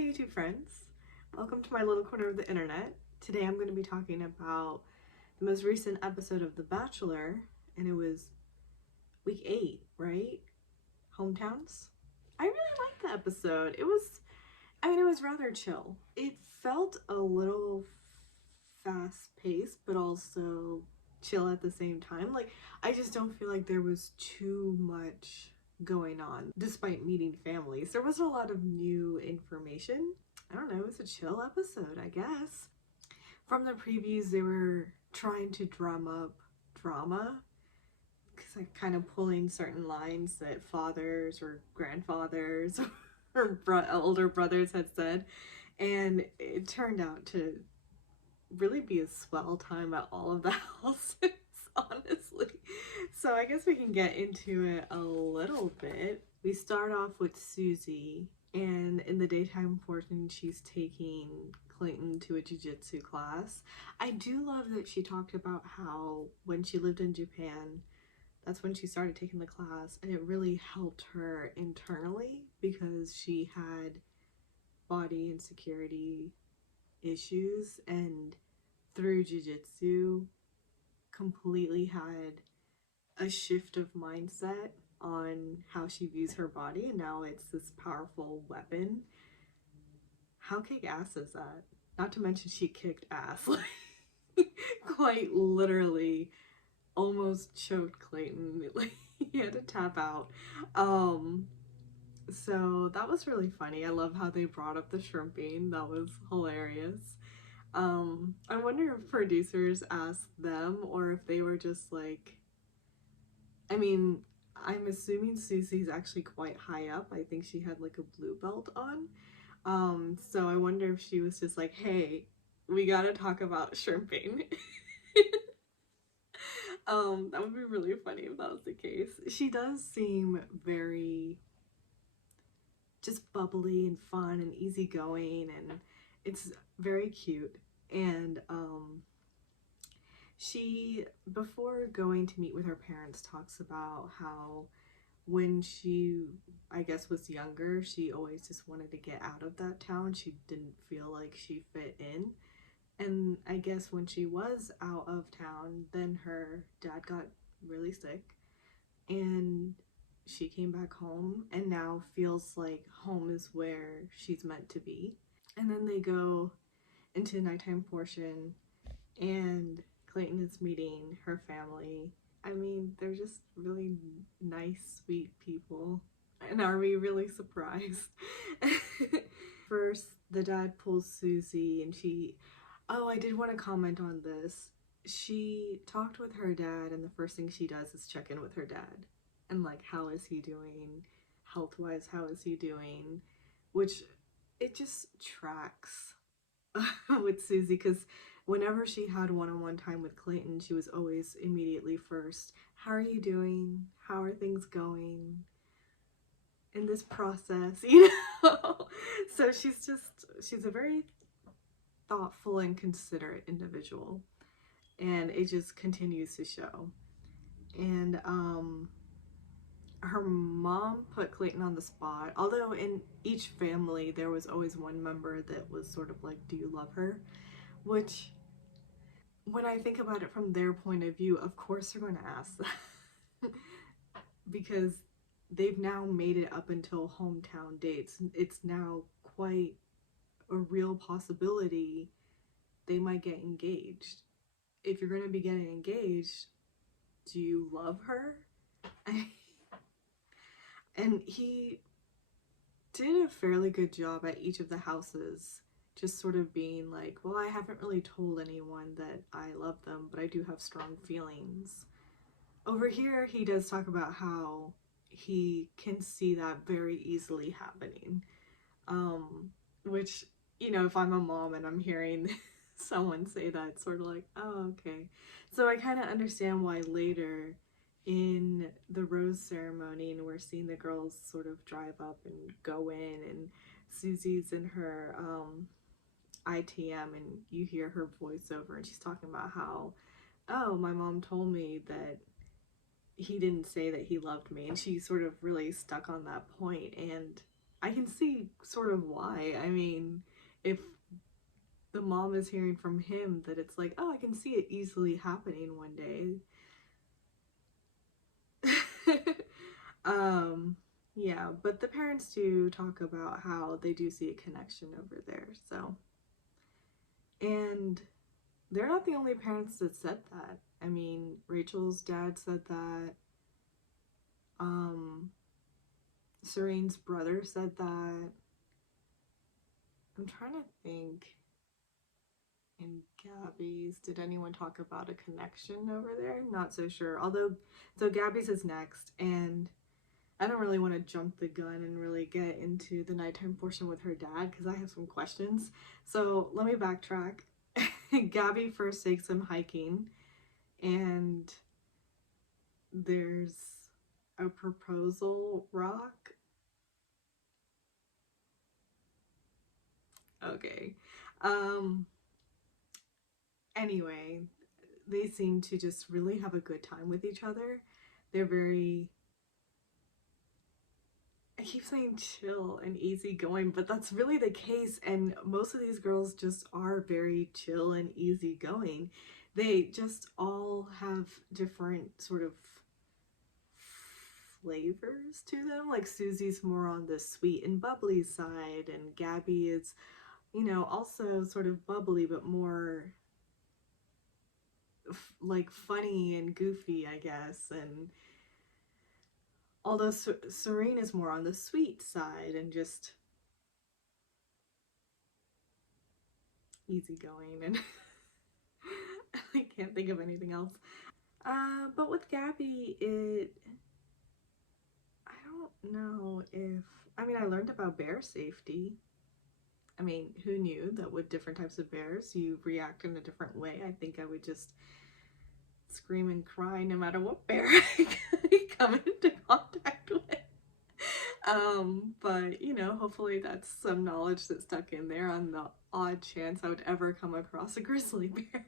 Hi YouTube friends, welcome to my little corner of the internet. Today I'm going to be talking about the most recent episode of The Bachelor, and it was week 8, right? Hometowns? I really liked the episode. It was rather chill. It felt a little fast paced, but also chill at the same time. Like, I just don't feel like there was too much going on despite meeting families. There wasn't a lot of new information. I don't know, it was a chill episode, I guess. From the previews, they were trying to drum up drama because like kind of pulling certain lines that fathers or grandfathers or older brothers had said, and it turned out to really be a swell time at all of the houses, honestly. So I guess we can get into it a little bit. We start off with Susie, and in the daytime portion, she's taking Clayton to a jiu-jitsu class. I do love that she talked about how when she lived in Japan, that's when she started taking the class, and it really helped her internally because she had body insecurity issues, and through jiu-jitsu completely had a shift of mindset on how she views her body, and now it's this powerful weapon. How kick-ass is that? Not to mention she kicked ass, like quite literally almost choked Clayton. Like, he had to tap out. So that was really funny. I love how they brought up the shrimping. That was hilarious. I wonder if producers asked them or if they were just like, I mean, I'm assuming Susie's actually quite high up. I think she had like a blue belt on. So I wonder if she was just like, hey, we gotta talk about shrimping. That would be really funny if that was the case. She does seem very just bubbly and fun and easygoing, and it's very cute. And she, before going to meet with her parents, talks about how when she, I guess, was younger, she always just wanted to get out of that town. She didn't feel like she fit in. And I guess when she was out of town, then her dad got really sick and she came back home and now feels like home is where she's meant to be. And then they go into the nighttime portion and Clayton is meeting her family. I mean, they're just really nice, sweet people. And are we really surprised? First, the dad pulls Susie and I did want to comment on this. She talked with her dad, and the first thing she does is check in with her dad. And, like, how is he doing? Health-wise, how is he doing? Which, it just tracks with Susie, because whenever she had one-on-one time with Clayton, she was always immediately first, how are you doing? How are things going in this process, you know? So she's a very thoughtful and considerate individual, and it just continues to show. And her mom put Clayton on the spot, although in each family there was always one member that was sort of like, do you love her? Which, when I think about it from their point of view, of course they're going to ask that. Because they've now made it up until hometown dates. It's now quite a real possibility they might get engaged. If you're going to be getting engaged, do you love her? And he did a fairly good job at each of the houses, just sort of being like, well, I haven't really told anyone that I love them, but I do have strong feelings. Over here, he does talk about how he can see that very easily happening. Which, you know, if I'm a mom and I'm hearing someone say that, it's sort of like, oh, okay. So I kind of understand why later in the rose ceremony, and we're seeing the girls sort of drive up and go in, and Susie's in her ITM, and you hear her voiceover, and she's talking about how, oh, my mom told me that he didn't say that he loved me, and she sort of really stuck on that point. And I can see sort of why. I mean, if the mom is hearing from him that it's like, oh, I can see it easily happening one day. um, yeah, but the parents do talk about how they do see a connection over there. So, and they're not the only parents that said that. I mean, Rachel's dad said that. Um, Serene's brother said that. I'm trying to think. In Gabby's, did anyone talk about a connection over there? Not so sure. Although, so Gabby's is next, and I don't really want to jump the gun and really get into the nighttime portion with her dad because I have some questions. So let me backtrack. Gabby first takes him hiking, and there's a proposal rock. Okay. Um, anyway, they seem to just really have a good time with each other. They're very, I keep saying chill and easygoing, but that's really the case. And most of these girls just are very chill and easygoing. They just all have different sort of flavors to them. Like Susie's more on the sweet and bubbly side, and Gabby is, also sort of bubbly, but more like funny and goofy, I guess. And although Serene is more on the sweet side and just easygoing, and I can't think of anything else. But with Gabby, I don't know if, I mean, I learned about bear safety. I mean, who knew that with different types of bears, you react in a different way? I think I would just scream and cry no matter what bear I come into contact with. But hopefully that's some knowledge that stuck in there on the odd chance I would ever come across a grizzly bear.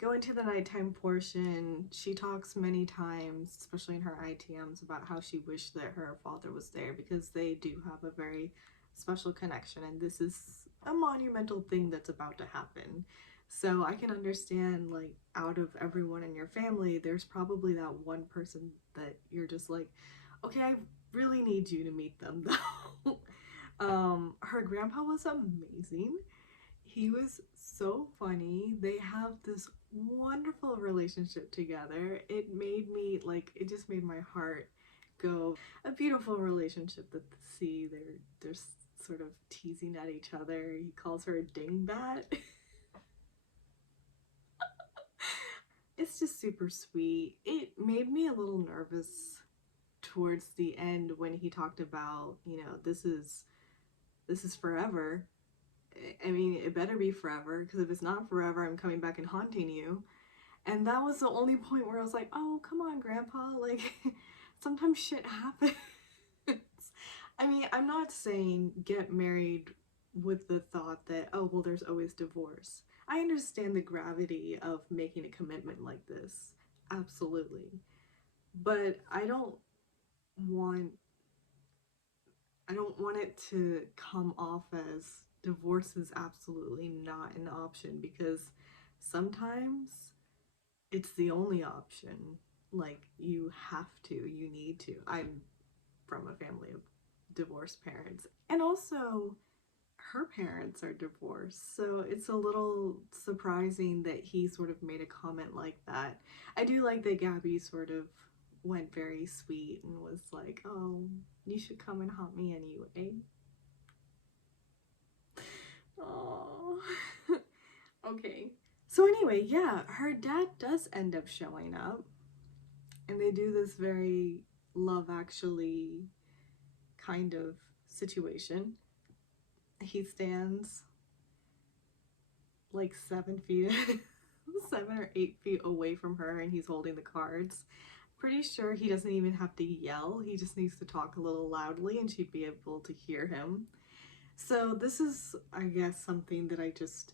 Going to the nighttime portion, she talks many times, especially in her ITMs, about how she wished that her father was there because they do have a very special connection, and this is a monumental thing that's about to happen. So I can understand, like, out of everyone in your family, there's probably that one person that you're just like, okay, I really need you to meet them though. Her grandpa was amazing. He was so funny. They have this wonderful relationship together. It made me like, it just made my heart go. A beautiful relationship that see they're sort of teasing at each other. He calls her a dingbat. It's just super sweet. It made me a little nervous towards the end when he talked about, this is forever. I mean, it better be forever, because if it's not forever, I'm coming back and haunting you. And that was the only point where I was like, oh, come on, Grandpa. Like, sometimes shit happens. I mean, I'm not saying get married with the thought that, oh, well, there's always divorce. I understand the gravity of making a commitment like this. Absolutely. But want I don't want it to come off as divorce is absolutely not an option, because sometimes it's the only option. Like, you have to, you need to. I'm from a family of divorced parents. And also, her parents are divorced, so it's a little surprising that he sort of made a comment like that. I do like that Gabby sort of went very sweet and was like, oh, you should come and haunt me anyway. Oh. Okay. So anyway, yeah, her dad does end up showing up, and they do this very Love Actually kind of situation. He stands like 7 feet, 7 or 8 feet away from her, and he's holding the cards. Pretty sure he doesn't even have to yell. He just needs to talk a little loudly, and she'd be able to hear him. So this is, I guess, something that I just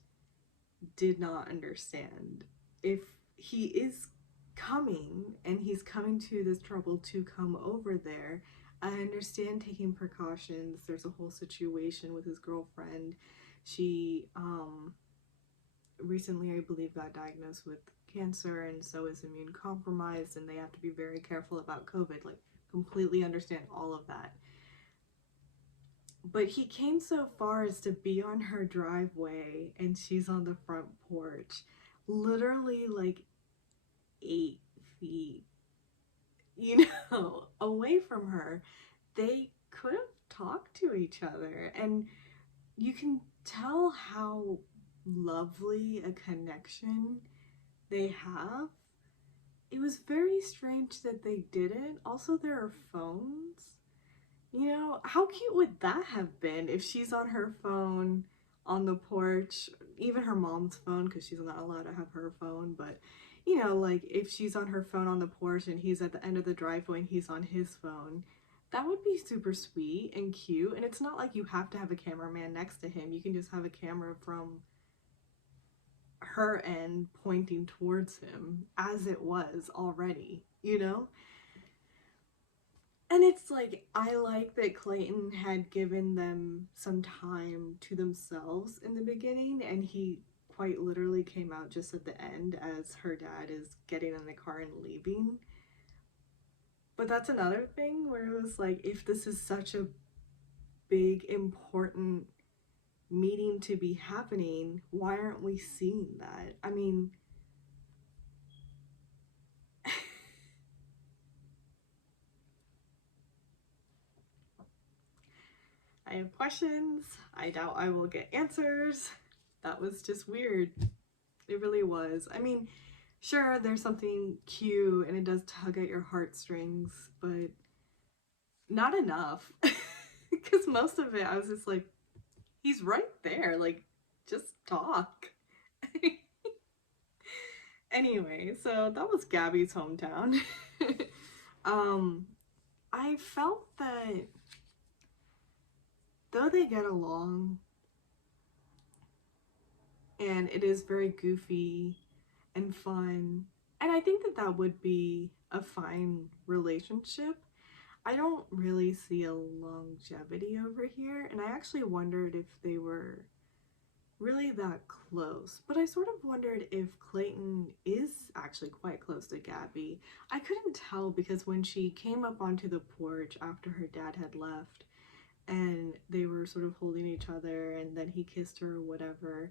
did not understand. If he is coming and he's coming to this trouble to come over there, I understand taking precautions. There's a whole situation with his girlfriend. She recently, I believe, got diagnosed with cancer and so is immune compromised, and they have to be very careful about COVID. Like, completely understand all of that. But he came so far as to be on her driveway and she's on the front porch, literally like 8 feet, away from her. They could have talked to each other, and you can tell how lovely a connection they have. It was very strange that they didn't. Also, there are phones. How cute would that have been if she's on her phone on the porch, even her mom's phone, because she's not allowed to have her phone, but like if she's on her phone on the porch and he's at the end of the driveway and he's on his phone, that would be super sweet and cute. And it's not like you have to have a cameraman next to him. You can just have a camera from her end pointing towards him as it was already, And it's like, I like that Clayton had given them some time to themselves in the beginning, and he quite literally came out just at the end as her dad is getting in the car and leaving. But that's another thing where it was like, if this is such a big, important meeting to be happening, why aren't we seeing that? I mean, I have questions. I doubt I will get answers. That was just weird. It really was. I mean, sure, there's something cute and it does tug at your heartstrings, but not enough. Because most of it, I was just like, he's right there. Like, just talk. Anyway, so that was Gabby's hometown. I felt that though they get along and it is very goofy and fun, and I think that that would be a fine relationship, I don't really see a longevity over here, and I actually wondered if they were really that close. But I sort of wondered if Clayton is actually quite close to Gabby. I couldn't tell because when she came up onto the porch after her dad had left and they were sort of holding each other and then he kissed her or whatever.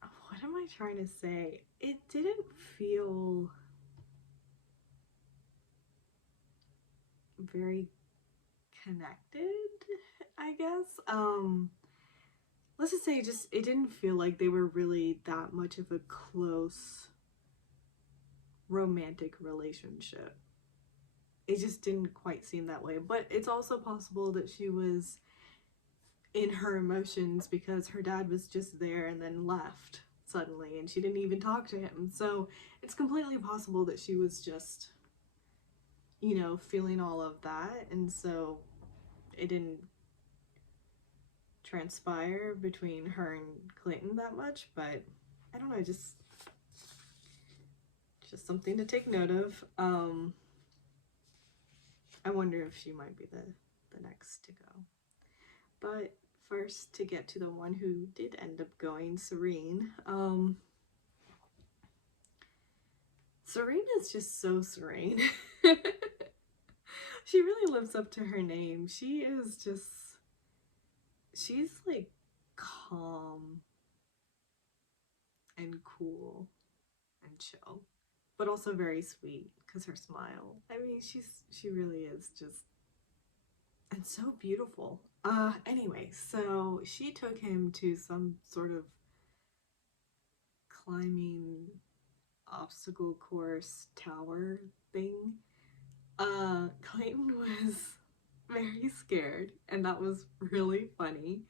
What am I trying to say? It didn't feel very connected, I guess. Let's just say it didn't feel like they were really that much of a close romantic relationship. It just didn't quite seem that way. But it's also possible that she was in her emotions because her dad was just there and then left suddenly and she didn't even talk to him. So it's completely possible that she was just, feeling all of that, and so it didn't transpire between her and Clayton that much. But I don't know, just something to take note of. I wonder if she might be the next to go. But first, to get to the one who did end up going, Serene. Serene is just so serene. She really lives up to her name. She's like calm and cool and chill, but also very sweet because her smile. I mean, she really is just, and so beautiful. Anyway, so she took him to some sort of climbing obstacle course tower thing. Clayton was very scared, and that was really funny.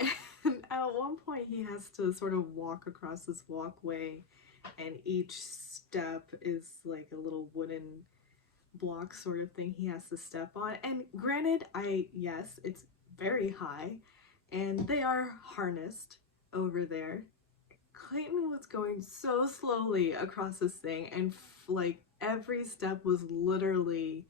And at one point he has to sort of walk across this walkway, and each step is like a little wooden block sort of thing he has to step on. And granted, yes, it's very high, and they are harnessed over there. Clayton was going so slowly across this thing, and like every step was literally